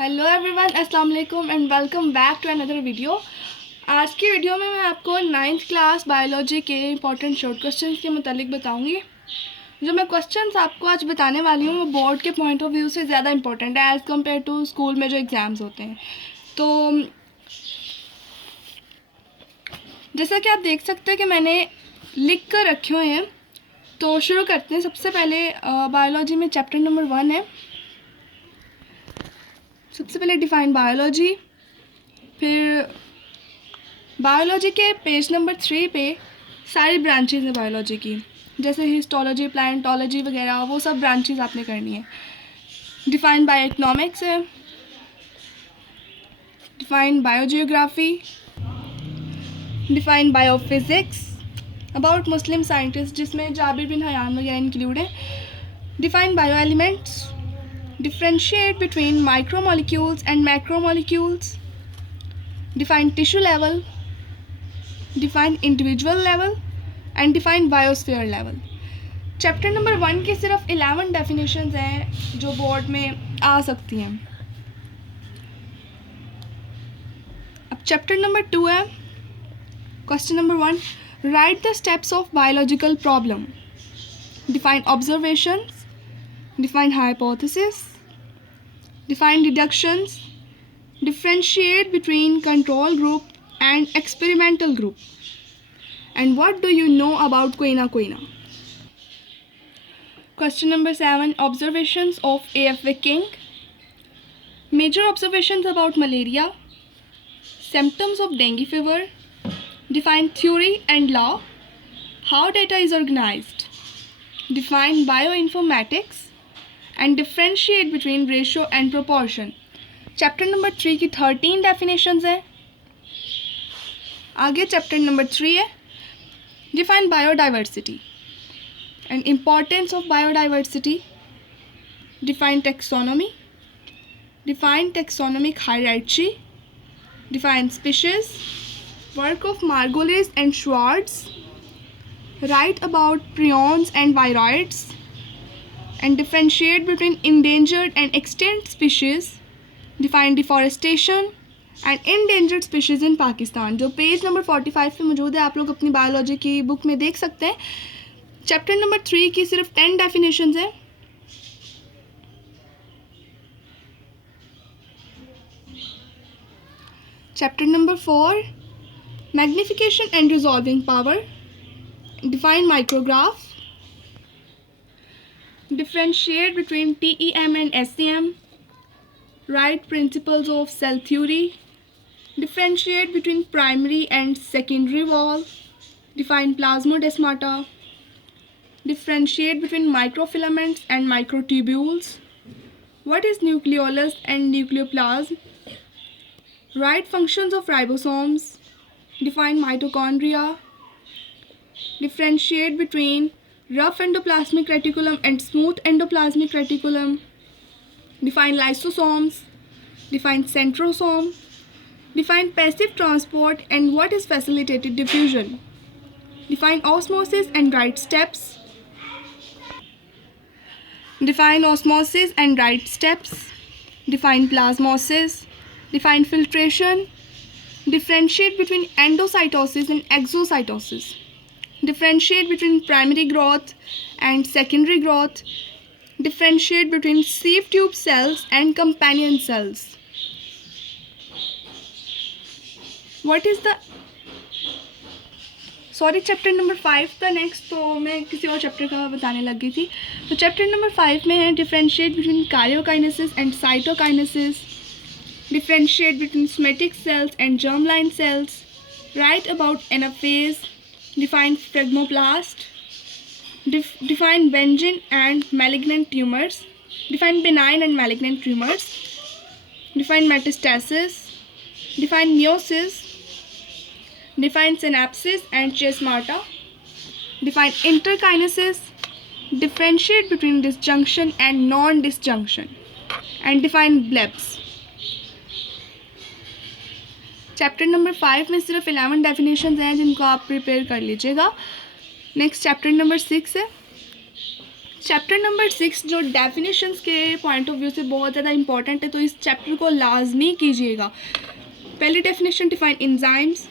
Hello everyone, अस्सलाम वालेकुम and welcome back to another video. आज की वीडियो में मैं आपको 9th क्लास बायोलॉजी के इंपॉर्टेंट शॉर्ट क्वेश्चंस के मुतालिक बताऊंगी। जो मैं क्वेश्चंस आपको आज बताने वाली हूँ वो बोर्ड के पॉइंट ऑफ व्यू से ज़्यादा इंपॉर्टेंट है एज़ कम्पेयर टू स्कूल में जो एग्ज़ाम्स होते हैं। तो जैसा कि आप देख सकते हैं कि मैंने लिख कर रखे हुए हैं, तो शुरू करते हैं। सबसे पहले बायोलॉजी में चैप्टर नंबर 1 है। सबसे पहले डिफाइन बायोलॉजी, फिर बायोलॉजी के पेज नंबर 3 पे सारी ब्रांचेज हैं बायोलॉजी की, जैसे हिस्टोलॉजी, प्लांटोलॉजी वगैरह, वो सब ब्रांचेज आपने करनी है। डिफाइन बायो इकोनॉमिक्स है, define biogeography, define biophysics about Muslim scientist जिसमें जाबिर बिन हयान वगैरह इंक्लूड है। Define bio elements, differentiate between micromolecules and macromolecules, define tissue level, define individual level and define biosphere level. Chapter number 1 की सिर्फ 11 definitions हैं जो board में आ सकती हैं। अब चैप्टर नंबर 2 है। Question number 1, right the steps of biological problem. Define observations, define hypothesis, define deductions, differentiate between control group and experimental group, and what do you know about quina? Question number 7, observations of A.F. King. Major observations about malaria, symptoms of dengue fever, define theory and law, how data is organized, define bioinformatics, and differentiate between ratio and proportion. Chapter number 3 की 13 definitions हैं। आगे chapter number 3 है, define biodiversity and importance of biodiversity, define taxonomy, define taxonomic hierarchy, define species, work of Margulis and Schwartz, write about prions and viroids, and differentiate between endangered and extinct species, define deforestation and endangered species in Pakistan, जो page number 45 पे मौजूद है। आप लोग अपनी biology की book में देख सकते हैं। चैप्टर नंबर 3 की सिर्फ 10 डेफिनेशंस हैं। Chapter number 4, magnification and resolving power, define micrograph, differentiate between TEM and SEM, write principles of cell theory, differentiate between primary and secondary wall, define plasmodesmata, differentiate between microfilaments and microtubules, what is nucleolus and nucleoplasm, write functions of ribosomes, define mitochondria, differentiate between rough endoplasmic reticulum and smooth endoplasmic reticulum, define lysosomes, define centrosome, define passive transport and what is facilitated diffusion, define osmosis and right steps, define osmosis and right steps, define plasmosis, define filtration, differentiate between endocytosis and exocytosis, differentiate between primary growth and secondary growth, differentiate between sieve tube cells and companion cells. What is the chapter number 5 था next, तो मैं किसी और chapter का बताने लग गई थी। तो चैप्टर नंबर 5 में है differentiate between karyokinesis and cytokinesis, differentiate between somatic cells and germline cells, write about anaphase, define phragmoplast, define benign and malignant tumors, define benign and malignant tumors, define metastasis, define meiosis, define synapses and chiasmata, define interkinesis, differentiate between disjunction and non-disjunction, and define blebs. Chapter number 5 में सिर्फ 11 definitions हैं जिनको आप prepare कर लीजिएगा। Next chapter number 6 है। Chapter number 6 जो definitions के पॉइंट ऑफ व्यू से बहुत ज़्यादा इंपॉर्टेंट है, तो इस चैप्टर को लाजमी कीजिएगा। पहली definition, define enzymes,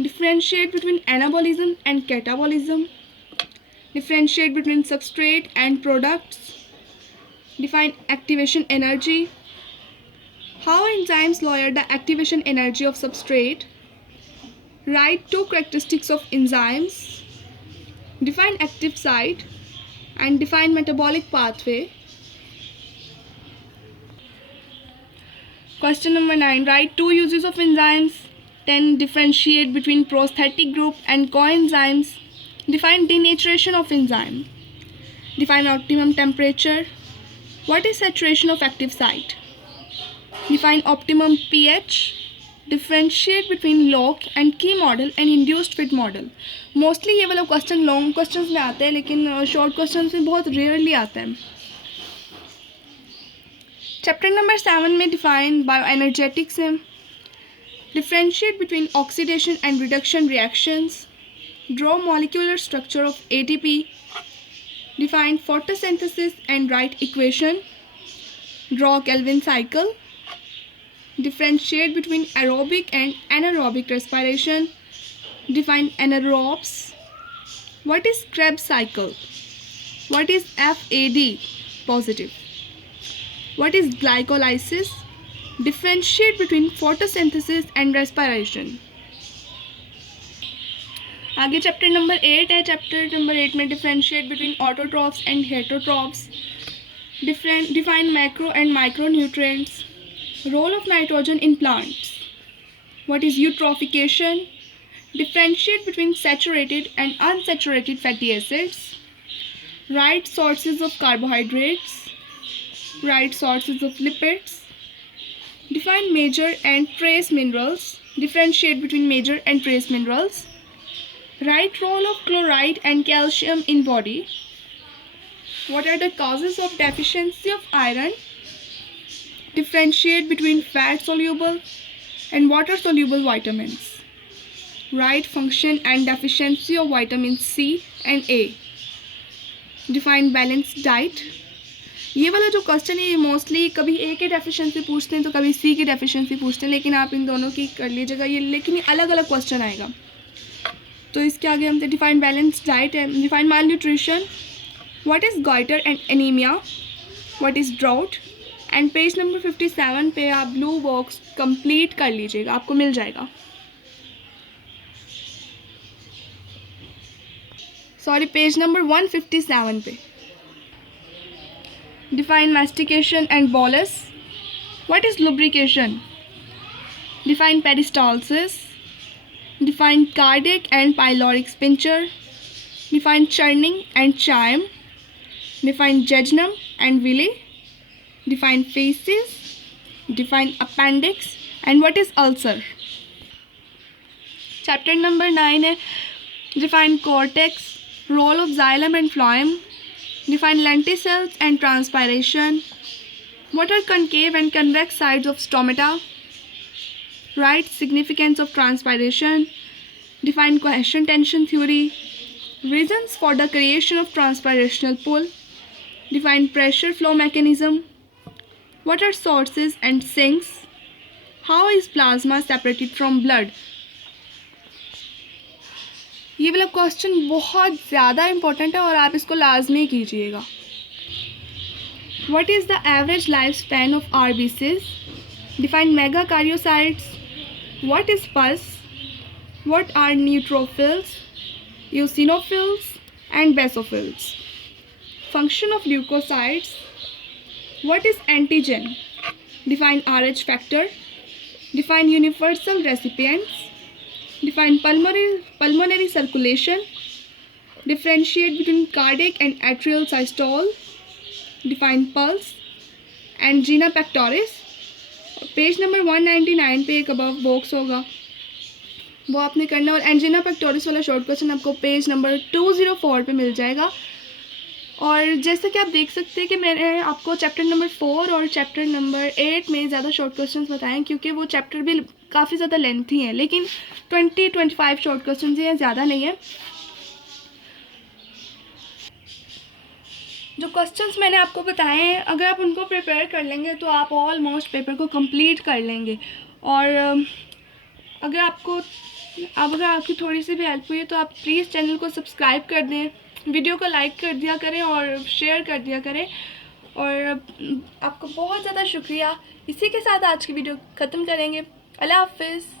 differentiate between anabolism and catabolism, differentiate between substrate and products, define activation energy, how enzymes lawyer the activation energy of substrate, right to characteristics of enzymes, define active site and define metabolic pathway. Question number 9, write two uses of enzymes. 10, differentiate between prosthetic group and coenzymes. Define denaturation of enzyme. Define optimum temperature. What is saturation of active site? Define optimum pH. Differentiate between lock and key model and induced fit model. Mostly ये वाला question long questions में आते हैं, लेकिन short questions में बहुत rarely आता है। चैप्टर नंबर 7 में डिफाइन बायो एनर्जेटिक्स है। Differentiate between oxidation and reduction reactions, draw molecular structure of ATP, define photosynthesis and right equation, draw Calvin cycle, differentiate between aerobic and anaerobic respiration, define anaerobes, what is Krebs cycle, what is FAD positive, what is glycolysis, differentiate between photosynthesis and respiration। आगे chapter number 8 है। Chapter number 8 में differentiate between autotrophs and heterotrophs, define macro and micro nutrients, role of nitrogen in plants, what is eutrophication, differentiate between saturated and unsaturated fatty acids, write sources of carbohydrates, write sources of lipids, define major and trace minerals, differentiate between major and trace minerals, write role of chloride and calcium in body, what are the causes of deficiency of iron, differentiate between fat soluble and water soluble vitamins, write function and deficiency of vitamin C and A, define balanced diet। ये वाला जो question है ये mostly कभी A की deficiency पूछते हैं तो कभी C की डेफिशिएंसी पूछते हैं, लेकिन आप इन दोनों की कर लीजिएगा ये, लेकिन ये अलग अलग क्वेश्चन आएगा। तो इसके आगे हम डिफाइन बैलेंस डाइट है, define mall nutrition, what is goitre and anaemia, what is drought. And page number 57 पे आप ब्लू बॉक्स कंप्लीट कर लीजिएगा, आपको मिल जाएगा। सॉरी, पेज नंबर 157 पे। Define mastication and bolus, what is lubrication, define peristalsis, define cardiac and pyloric sphincter, define churning and chyme, define jejunum and villi, define feces, define appendix and what is ulcer। chapter number 9 है, define cortex, role of xylem and phloem, define lenticels and transpiration, what are concave and convex sides of stomata, write significance of transpiration, define cohesion tension theory, reasons for the creation of transpirational pool, define pressure flow mechanism, what are sources and sinks, how is plasma separated from blood। ये वाला question बहुत ज़्यादा important है और आप इसको लाजमी कीजिएगा। What is the average lifespan of RBCs, define megakaryocytes, what is pus, what are neutrophils, eosinophils and basophils, function of leukocytes, what is antigen, define RH factor, define universal recipients, define pulmonary circulation, differentiate between cardiac and atrial systole, define pulse, angina pectoris। Page number 199 पे एक above box होगा, वो आपने करना, और angina pectoris वाला short question आपको page number 204 पे मिल जाएगा। और जैसा कि आप देख सकते हैं कि मैंने आपको चैप्टर नंबर 4 और चैप्टर नंबर 8 में ज़्यादा शॉर्ट क्वेश्चंस बताएं, क्योंकि वो चैप्टर भी काफ़ी ज़्यादा लेंथी हैं, लेकिन 20-25 शॉर्ट क्वेश्चंस ही हैं, ज़्यादा नहीं है। जो क्वेश्चंस मैंने आपको बताए हैं, अगर आप उनको प्रिपेयर कर लेंगे तो आप ऑलमोस्ट पेपर को कंप्लीट कर लेंगे। और अगर आपकी थोड़ी सी भी हेल्प हुई है तो आप प्लीज़ चैनल को सब्सक्राइब कर दें, वीडियो को लाइक कर दिया करें और शेयर कर दिया करें। और आपको बहुत ज़्यादा शुक्रिया। इसी के साथ आज की वीडियो ख़त्म करेंगे। अल्लाह हाफ़िज़।